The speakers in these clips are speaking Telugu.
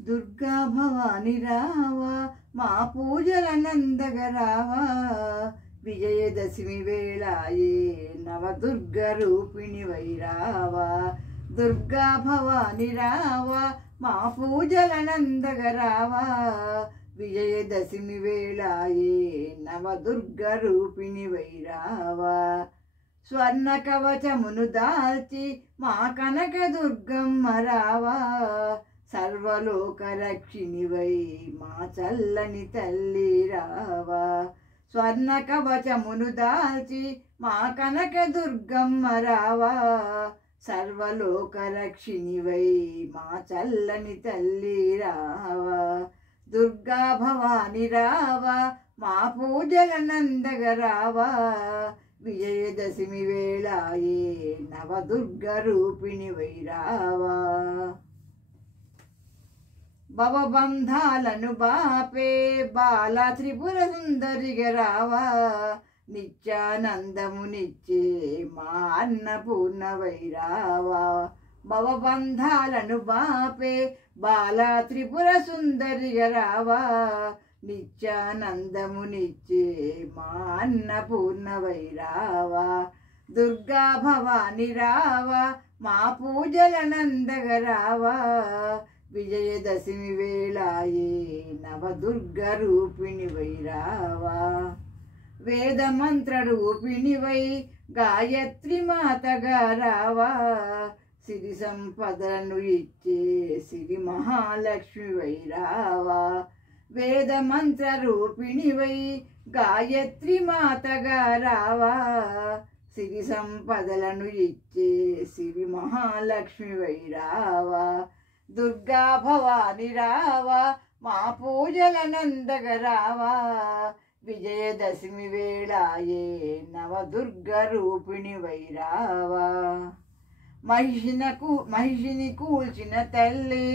దుర్గా భవాని రావా మా పూజలనందగ రావా విజయదశమి వేళాయే నవదుర్గ రూపిణి వైరావా దుర్గా భవాని రావా మా పూజలనందగ రావా విజయదశమి వేళాయే నవదుర్గ రూపిణి వైరావా స్వర్ణ కవచమును దాల్చి మా కనక దుర్గమ్మ రావా సర్వలోక రక్షిణివై మా చల్లని తల్లి రావా స్వర్ణ కవచమును దాల్చి మా కనక దుర్గమ్మ రావా సర్వలోక రక్షిణివై మా చల్లని తల్లి రావా దుర్గా భవాని రావా మా పూజలనందగ రావా విజయదశమి వేళాయే నవదుర్గ రూపిణి వైరావా భవబంధాలను బాపే బాల త్రిపుర సుందరిగ రావా నిత్యానందమునిచ్చే మా అన్నపూర్ణ వైరావా భవబంధాలను బాపే బాల త్రిపుర సుందరిగ రావా నిత్యానందమునిచ్చే మా అన్నపూర్ణ వైరావా దుర్గా భవాని రావా మా పూజలనందగ రావా విజయదశమి వేళాయే నవదుర్గ రూపిణి వైరావా వేద మంత్ర రూపిణి వై గాయత్రి మాతగా రావా సిరి సంపదలను ఇచ్చే సిరి మహాలక్ష్మి వైరావా వేద మంత్ర రూపిణి వై గాయత్రి మాతగా రావా సిరి సంపదలను ఇచ్చే సిరి మహాలక్ష్మి వైరావా దుర్గా భవాని రావా మా పూజలనందగ రావా విజయదశమి వేళాయే నవదుర్గ రూపిణి వైరావా మహిషిని కూల్చిన తల్లి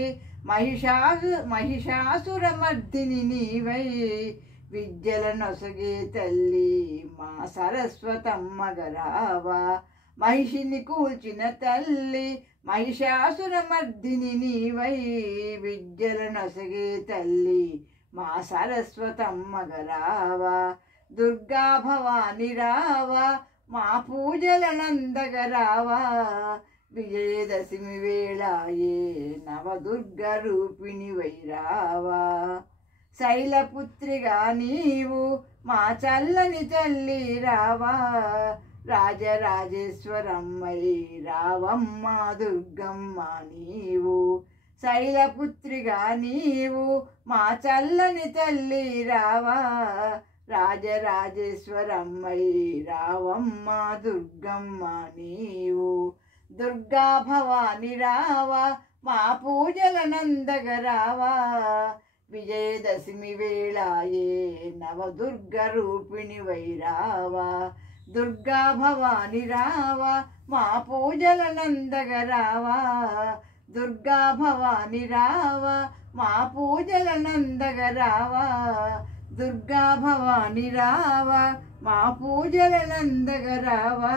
మహిషాసురమర్దిని నీవై విద్యల నొసగే తల్లి మా సరస్వతమ్మగ రావా మహిషిని కూల్చిన తల్లి మహిషాసురమర్దిని నీవై విద్యల నొసగే తల్లి మా సరస్వతమ్మగ రావా దుర్గా భవాని రావా మా పూజలనందగ రావా విజయదశమి వేళాయే నవదుర్గ రూపిణి వైరావా శైలపుత్రిగా నీవు మా చల్లని తల్లి రావా రాజరాజేశ్వరమ్మై రావమ్మ దుర్గమ్మ నీవు శైలపుత్రిగా నీవు మా చల్లని తల్లి రావా రాజరాజేశ్వరమ్మై రావమ్మ దుర్గమ్మ నీవు దుర్గా భవాని రావా మా పూజలనందగ రావా విజయదశమి వేళాయే నవదుర్గ రూపిణి వైరావా దుర్గా భవాని రావా మా పూజలనందగ రావా దుర్గా భవాని రావా మా పూజలనందగ రావా దుర్గా భవాని రావా మా పూజలనందగ రావా।